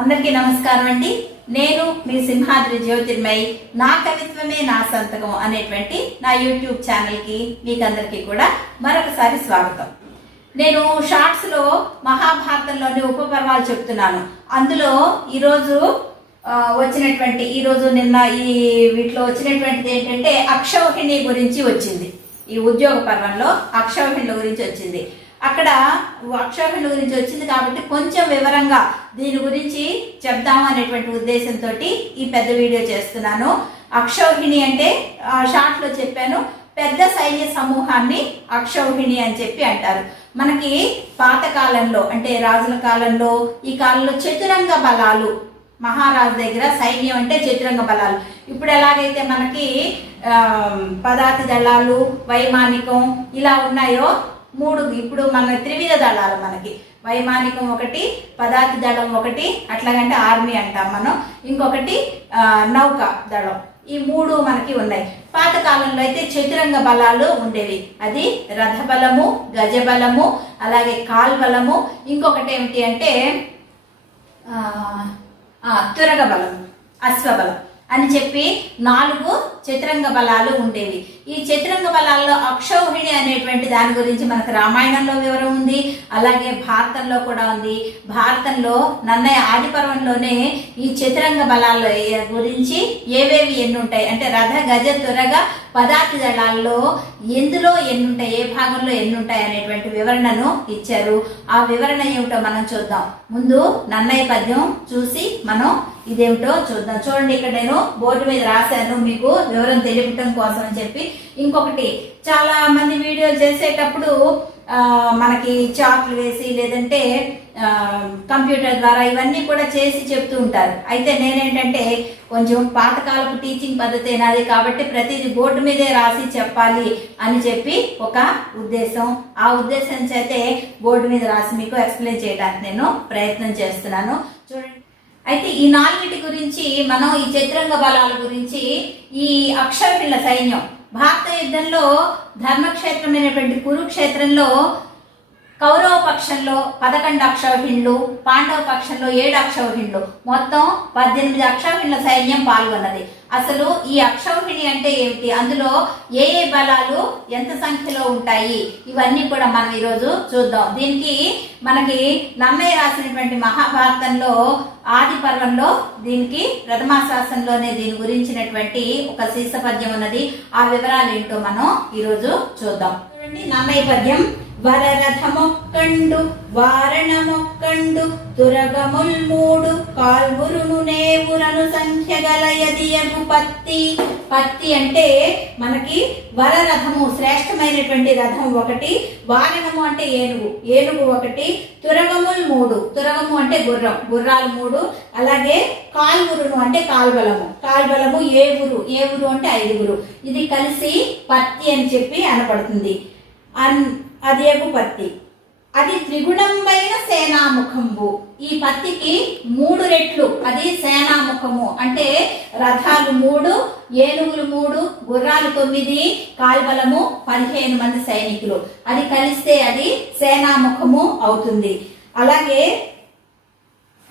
అందరికీ నమస్కారం అండి. నేను మీ సింహాద్రి జ్యోతిర్మయి నా కవిత్వమే నా సంతకం అనేటువంటి నా యూట్యూబ్ ఛానల్కి మీకందరికీ కూడా మరొకసారి స్వాగతం. నేను షార్ట్స్లో మహాభారతంలోని ఉపపర్వాలు చెప్తున్నాను. అందులో ఈరోజు వచ్చినటువంటి ఈరోజు నిన్న ఈ వీటిలో వచ్చినటువంటిది ఏంటంటే అక్షౌహిణి గురించి వచ్చింది. ఈ ఉద్యోగ పర్వంలో అక్షౌహిణుల గురించి వచ్చింది. అక్కడ అక్షౌహిణుల గురించి వచ్చింది కాబట్టి కొంచెం వివరంగా దీని గురించి చెప్దాము అనేటువంటి ఉద్దేశంతో ఈ పెద్ద వీడియో చేస్తున్నాను. అక్షౌహిణి అంటే ఆ, చెప్పాను పెద్ద సైన్య సమూహాన్ని అక్షౌహిణి అని చెప్పి అంటారు. మనకి పాతకాలంలో అంటే రాజుల కాలంలో ఈ కాలంలో చతురంగ బలాలు మహారాజు దగ్గర సైన్యం అంటే చతురంగ బలాలు. ఇప్పుడు ఎలాగైతే మనకి పదార్థ పదాతి దళాలు వైమానికం ఇలా ఉన్నాయో మూడు ఇప్పుడు మన త్రివిధ దళాలు మనకి. వైమానికం ఒకటి పదాతి దళం ఒకటి అట్లాగంటే ఆర్మీ అంటాం మనం. ఇంకొకటి నౌక దళం. ఈ మూడు మనకి ఉన్నాయి. పాతకాలంలో అయితే చతురంగ బలాలు ఉండేవి. అది రథబలము గజబలము అలాగే కాల్బలము. ఇంకొకటి ఏమిటి అంటే తురగ బలం అశ్వబలం అని చెప్పి నాలుగు చతురంగ బలాలు ఉండేవి. ఈ చతురంగ బలాల్లో అక్షౌహిణి అనేటువంటి దాని గురించి మనకు రామాయణంలో వివరం ఉంది. అలాగే భారతంలో కూడా ఉంది. భారతంలో నన్నయ్య ఆదిపర్వంలోనే ఈ చతురంగ బలాల గురించి ఏవేవి ఎన్ని ఉంటాయి అంటే రథ గజ తురగ పదార్థ దళాల్లో ఎందులో ఎన్ని ఉంటాయి ఏ భాగంలో ఎన్ని ఉంటాయి అనేటువంటి వివరణను ఇచ్చారు. ఆ వివరణ ఏమిటో మనం చూద్దాం. ముందు నన్నయ్య పద్యం చూసి మనం ఇదేమిటో చూద్దాం. చూడండి ఇక్కడ నేను బోర్డు మీద రాశాను. మీకు వివరం తెలియటం కోసం అని చెప్పి ఇంకొకటి చాలా మంది వీడియోలు చేసేటప్పుడు మనకి చాట్లు వేసి లేదంటే కంప్యూటర్ ద్వారా ఇవన్నీ కూడా చేసి చెప్తూ ఉంటారు. అయితే నేనేంటంటే కొంచెం పాతకాలపు టీచింగ్ పద్ధతి నాది కాబట్టి ప్రతిదీ బోర్డు మీదే రాసి చెప్పాలి అని చెప్పి ఒక ఉద్దేశం. ఆ ఉద్దేశం చేతే బోర్డు మీద రాసి మీకు ఎక్స్ప్లెయిన్ చేయడానికి నేను ప్రయత్నం చేస్తున్నాను. చూడండి. అయితే ఈ నాలుగిటి గురించి మనం ఈ చతురంగ బలాల గురించి ఈ అక్షౌహిణుల సైన్యం భారత యుద్ధంలో ధర్మక్షేత్రమైనటువంటి కురుక్షేత్రంలో కౌరవ పక్షంలో పదకొండు అక్షౌహిణులు పాండవ పక్షంలో ఏడు అక్షౌహిణులు మొత్తం పద్దెనిమిది అక్షౌహిణుల సైన్యం పాల్గొన్నది. అసలు ఈ అక్షౌహిణి అంటే ఏమిటి? అందులో ఏ ఏ బలాలు ఎంత సంఖ్యలో ఉంటాయి? ఇవన్నీ కూడా మనం ఈరోజు చూద్దాం. దీనికి మనకి నమ్మయ్య రాసినటువంటి మహాభారతంలో ఆది పర్వంలో దీనికి ప్రథమాశాసనంలోనే దీని గురించినటువంటి ఒక శీర్ష పద్యం ఉన్నది. ఆ వివరాలు ఏంటో మనం ఈరోజు చూద్దాం. చూడండి నన్నయ్య పద్యం వరరథమొక్కండు వారణమొక్కండు తురగముల్ మూడు కాల్వురును నేవురను సంఖ్య గలయదియగు పత్తి. పత్తి అంటే మనకి వరరథము శ్రేష్టమైనటువంటి రథం ఒకటి వారణము అంటే ఏనుగు ఏనుగు ఒకటి తురగముల్ మూడు తురగము అంటే గుర్రం గుర్రాలు మూడు అలాగే కాల్వురును అంటే కాల్బలము. కాల్బలము ఏవురు ఏవురు అంటే ఐదుగురు. ఇది కలిసి పత్తి అని చెప్పి అనపడుతుంది అన్ అదేగు పత్తి. అది త్రిగుణమైన సేనాముఖంబు. ఈ పత్తికి మూడు రెట్లు. అది సేనాముఖము. అంటే రథాలు మూడు ఏనుగులు మూడు గుర్రాలు తొమ్మిది కాల్బలము పదిహేను మంది సైనికులు. అది కలిస్తే అది సేనాముఖము అవుతుంది. అలాగే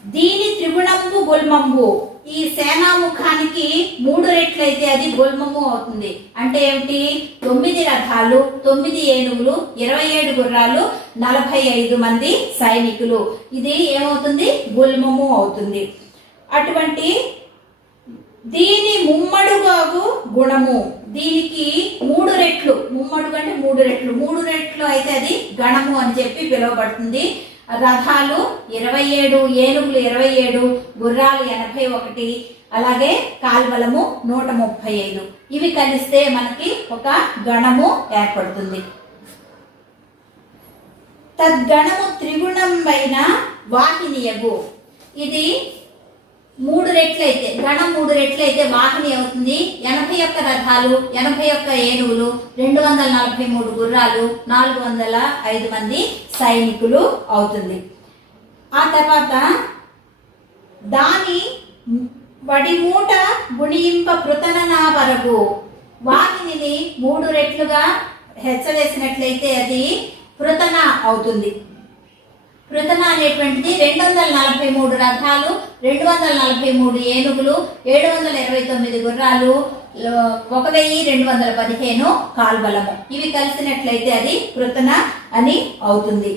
దీని త్రిగుణంబు గుల్మంబు. ఈ సేనాముఖానికి మూడు రెట్లయితే అది గుల్మము అవుతుంది. అంటే ఏమిటి? తొమ్మిది రథాలు తొమ్మిది ఏనుగులు ఇరవై ఏడు గుర్రాలు నలభై ఐదు మంది సైనికులు. ఇది ఏమవుతుంది? గుల్మము అవుతుంది. అటువంటి దీని ముమ్మడుగాగు గుణము. దీనికి మూడు రెట్లు. ముమ్మడుగు అంటే మూడు రెట్లు. మూడు రెట్లు అయితే అది గణము అని చెప్పి పిలువబడుతుంది. రథాలు ఇరవై ఏడు ఏనుగులు ఇరవై ఏడు గుర్రాలు ఎనభై ఒకటి అలాగే కాల్వలము నూట ముప్పై ఐదు. ఇవి కలిస్తే మనకి ఒక గణము ఏర్పడుతుంది. తద్గణము త్రిగుణమైన వాహినియగు. ఇది మూడు రెట్లయితే గణం మూడు రెట్లయితే వాహిని అవుతుంది ఎనభై ఒక్క రథాలు ఎనభై ఒక్క ఏనుగులు రెండు వందల నలభై మూడు గుర్రాలు నాలుగు వందల ఐదు మంది సైనికులు అవుతుంది. ఆ తర్వాత దాని వడిమూట గుణింప పృతననా వరకు వాహినిని మూడు రెట్లుగా హెచ్చవేసినట్లయితే అది పృతన అవుతుంది. కృతన అనేటువంటిది రెండు వందల నలభై మూడు రథాలు రెండు వందల నలభై మూడు ఏనుగులు ఏడు వందల ఇరవై తొమ్మిది గుర్రాలు ఒక వెయ్యి రెండు వందల పదిహేను కాల్బలము. ఇవి కలిసినట్లయితే అది కృతన అని అవుతుంది.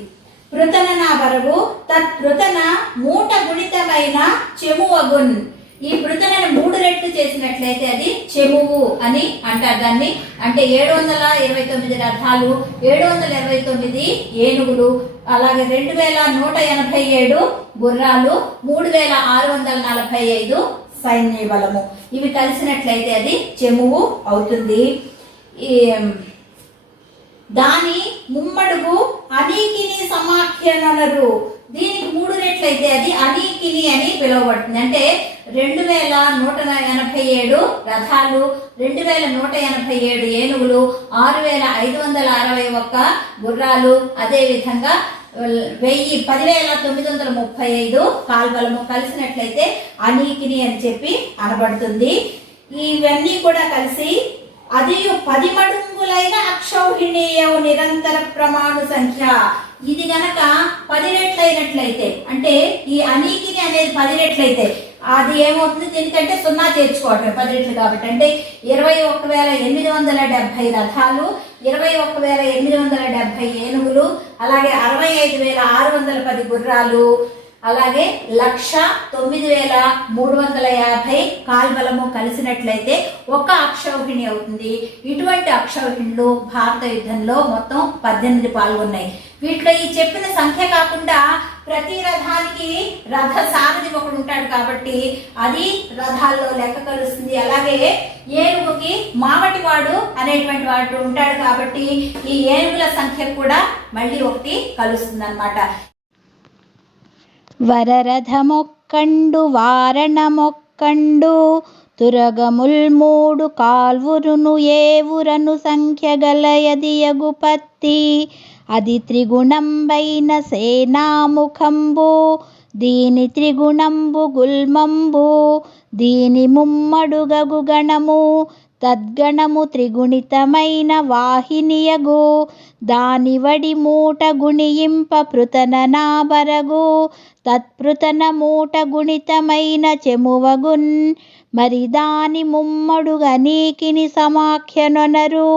కృతన నా వరవు తత్ పృతన మూట గుణితమైన చెమువగున్. ఈ పృతనను మూడు రెట్లు చేసినట్లయితే అది చెమువు అని అంటారు. దాన్ని అంటే ఏడు వందల ఇరవై తొమ్మిది రథాలు ఏడు వందల ఇరవై తొమ్మిది ఏనుగులు అలాగే రెండు వేల నూట ఎనభై ఏడు గుర్రాలు మూడు వేల ఆరు వందల నలభై ఐదు సైన్య బలము ఇవి కలిసినట్లయితే అది చెమువు అవుతుంది. ఈ దాని ముమ్మడుగు అనీకిని సమాఖ్యనరు చూసినట్లయితే అది అనీకిని అని పిలువబడుతుంది. అంటే రెండు వేల నూట ఎనభై ఏడు రథాలు రెండు వేల నూట ఎనభై ఏడు ఏనుగులు ఆరు వేల ఐదు వందల అరవై ఒక్క గుర్రాలు అదేవిధంగా వెయ్యి పదివేల తొమ్మిది వందల ముప్పై ఐదు కాల్బలము కలిసినట్లయితే అనీకిని అని చెప్పి అనబడుతుంది. ఇవన్నీ కూడా కలిసి అది పది మడుంగులైన అక్షౌహిణీయవు నిరంతర ప్రమాణు సంఖ్య. ఇది గనక పది రెట్లయినట్లయితే అంటే ఈ అనీకిని అనేది పది రెట్లయితే అది ఏమవుతుంది? దీనికంటే సున్నా చేర్చుకోవటం పది రెట్లు కాబట్టి. అంటే ఇరవై ఒక్క వేల ఎనిమిది వందల డెబ్బై రథాలు ఇరవై ఒక్క వేల ఎనిమిది వందల డెబ్బై ఏనుగులు అలాగే అరవై ఐదు వేల ఆరు వందల పది గుర్రాలు అలాగే లక్ష తొమ్మిది వేల మూడు వందల యాభై కాల్బలము కలిసినట్లయితే ఒక అక్షౌహిణి అవుతుంది. ఇటువంటి అక్షౌహిణులు భారత యుద్ధంలో మొత్తం పద్దెనిమిది పాల్గొన్నాయి. వీటిలో ఈ చెప్పిన సంఖ్య కాకుండా ప్రతి రథానికి రథ సారథి ఒకడు ఉంటాడు కాబట్టి అది రథాల్లో లెక్క కలుస్తుంది. అలాగే ఏనుగుకి మావటివాడు అనేటువంటి వాడు ఉంటాడు కాబట్టి ఈ ఏనుగుల సంఖ్య కూడా మళ్ళీ ఒకటి కలుస్తుంది అనమాట వరరథమొక్కండు వారణమొక్కండు తురగముల్ మూడు కాల్వురును ఏవురను సంఖ్య గలయదియగు పత్తి అది త్రిగుణంబైన సేనాముఖంబు దీని త్రిగుణంబు గుల్మంబు దీని ముమ్మడుగగు గణము తద్గణము త్రిగుణితమైన వాహినియగు దాని వడి మూట గుణియింప పృతన నాబరగు తత్పృతన మూట గుణితమైన చెమువగున్ మరి దాని ముమ్మడుగ నీకిని సమాఖ్యనొనరు.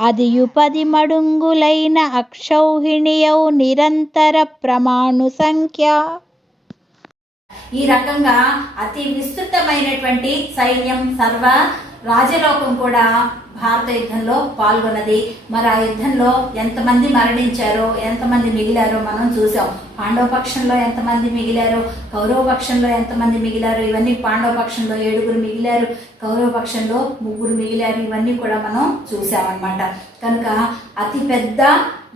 అదియు పది మడుంగులైన అక్షౌహిణియౌ నిరంతర ప్రమాణు సంఖ్య. ఈ రకంగా అతి విస్తృతమైనటువంటి సైన్యం సర్వ రాజలోకం కూడా భారత యుద్ధంలో పాల్గొన్నది. మరి ఆ యుద్ధంలో ఎంతమంది మరణించారో ఎంతమంది మిగిలారో మనం చూసాం పాండవ పక్షంలో ఎంతమంది మిగిలారో కౌరవపక్షంలో ఎంతమంది మిగిలారో ఇవన్నీ పాండవ పక్షంలో ఏడుగురు మిగిలారు కౌరవ పక్షంలో ముగ్గురు మిగిలారు ఇవన్నీ కూడా మనం చూసామన్నమాట కనుక అతిపెద్ద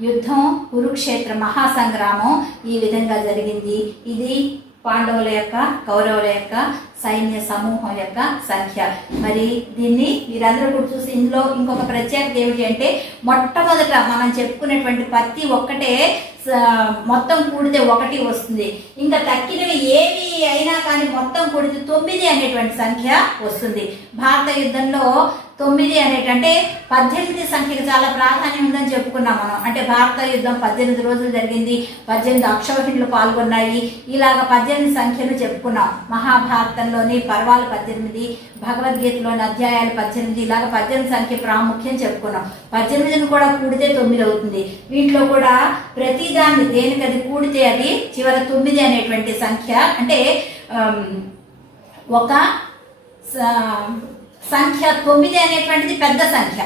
యుద్ధం కురుక్షేత్ర మహాసంగ్రామం ఈ విధంగా జరిగింది. ఇది పాండవుల యొక్క కౌరవుల యొక్క సైన్య సమూహం యొక్క సంఖ్య. మరి దీన్ని మీరందరూ కూడా చూసి ఇందులో ఇంకొక ప్రత్యేకత ఏమిటి అంటే మొట్టమొదట మనం చెప్పుకునేటువంటి ప్రతి ఒక్కటే మొత్తం కూడితే ఒకటి వస్తుంది. ఇంకా తక్కినవి ఏవి అయినా కానీ మొత్తం కూడితే తొమ్మిది అనేటువంటి సంఖ్య వస్తుంది. భారత యుద్ధంలో తొమ్మిది అనేటంటే పద్దెనిమిది సంఖ్యకు చాలా ప్రాధాన్యం ఉందని చెప్పుకున్నాం మనం. అంటే భారత యుద్ధం పద్దెనిమిది రోజులు జరిగింది పద్దెనిమిది అక్షౌహిణులు పాల్గొన్నాయి. ఇలాగ పద్దెనిమిది సంఖ్యలు చెప్పుకున్నాం. మహాభారతంలోని పర్వాలు పద్దెనిమిది భగవద్గీతలోని అధ్యాయాలు పద్దెనిమిది ఇలాగ పద్దెనిమిది సంఖ్య ప్రాముఖ్యం చెప్పుకున్నాం. పద్దెనిమిదిని కూడా కూడితే తొమ్మిది అవుతుంది. వీటిలో కూడా ప్రతిదాన్ని దేనికి అది కూడితే అది చివర తొమ్మిది అనేటువంటి సంఖ్య. అంటే ఒక స- సంఖ్య తొమ్మిది అనేటువంటిది పెద్ద సంఖ్య.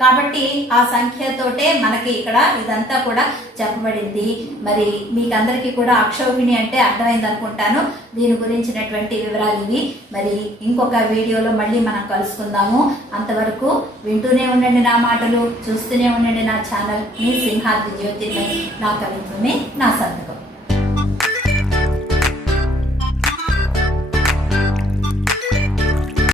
కాబట్టి ఆ సంఖ్యతోటే మనకి ఇక్కడ ఇదంతా కూడా చెప్పబడింది. మరి మీకు అందరికీ కూడా అక్షౌహిణి అంటే అర్థమైంది అనుకుంటాను దీని గురించినటువంటి వివరాలు ఇవి. మరి ఇంకొక వీడియోలో మళ్ళీ మనం కలుసుకుందాము. అంతవరకు వింటూనే ఉండండి నా మాటలు చూస్తూనే ఉండండి నా ఛానల్. మీ సింహాద్రి జ్యోతిర్మయి నా కవిత్వమే నా సంతకం.